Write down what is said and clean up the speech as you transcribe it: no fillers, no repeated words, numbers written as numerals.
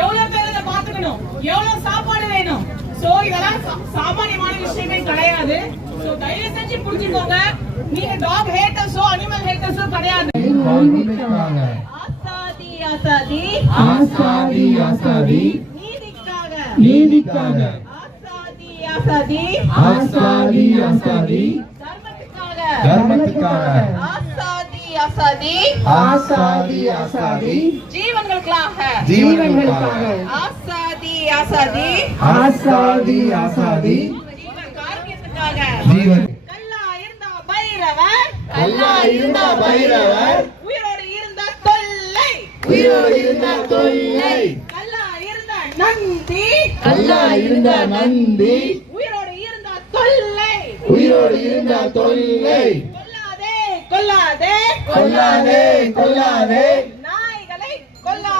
எவ்வளவு பேர் இதை பாத்துக்கணும், எவ்வளவு சாப்பாடு வேணும். சோ இதெல்லாம் சாமானியமான விஷயமே கிடையாது. சோ தயவு செஞ்சு புரிஞ்சுக்கோங்க, நீங்க டாக் ஹேட்டர்ஸோ அனிமல் ஹேட்டர்ஸோ கிடையாது. ஆசாதி ஆசாதி ஆசாதி ஆசாதி நீதிக்காக நீதிக்காக ஆசாதி ஆசாதி ஆசாதி ஆசாதி தர்மத்துக்காக தர்மத்துக்காக ஆசாதி ஆசாதி ஆசாதி ஆசாதி ஜீவன்களுக்காக ஜீவன்களுக்காக ஆசாதி ஆசாதி ஆசாதி ஆசாதி ஜீவன் காரியத்துக்காக ஜீவன் கல்லா இருந்தா பைரவர் கல்லா இருந்தா பைரவர் உயிரோடு இருந்த தொல்லை உயிரோடு இருந்த தொல்லை கல்லா இருந்த நந்தி கல்லா இருந்த நந்தி உயிரோடு இருந்த தொல்லை உயிரோடு இருந்த தொல்லை கொல்லாதே கொல்லாதே கொல்லாதே கொல்லாதே நாய்களை கொல்லாதே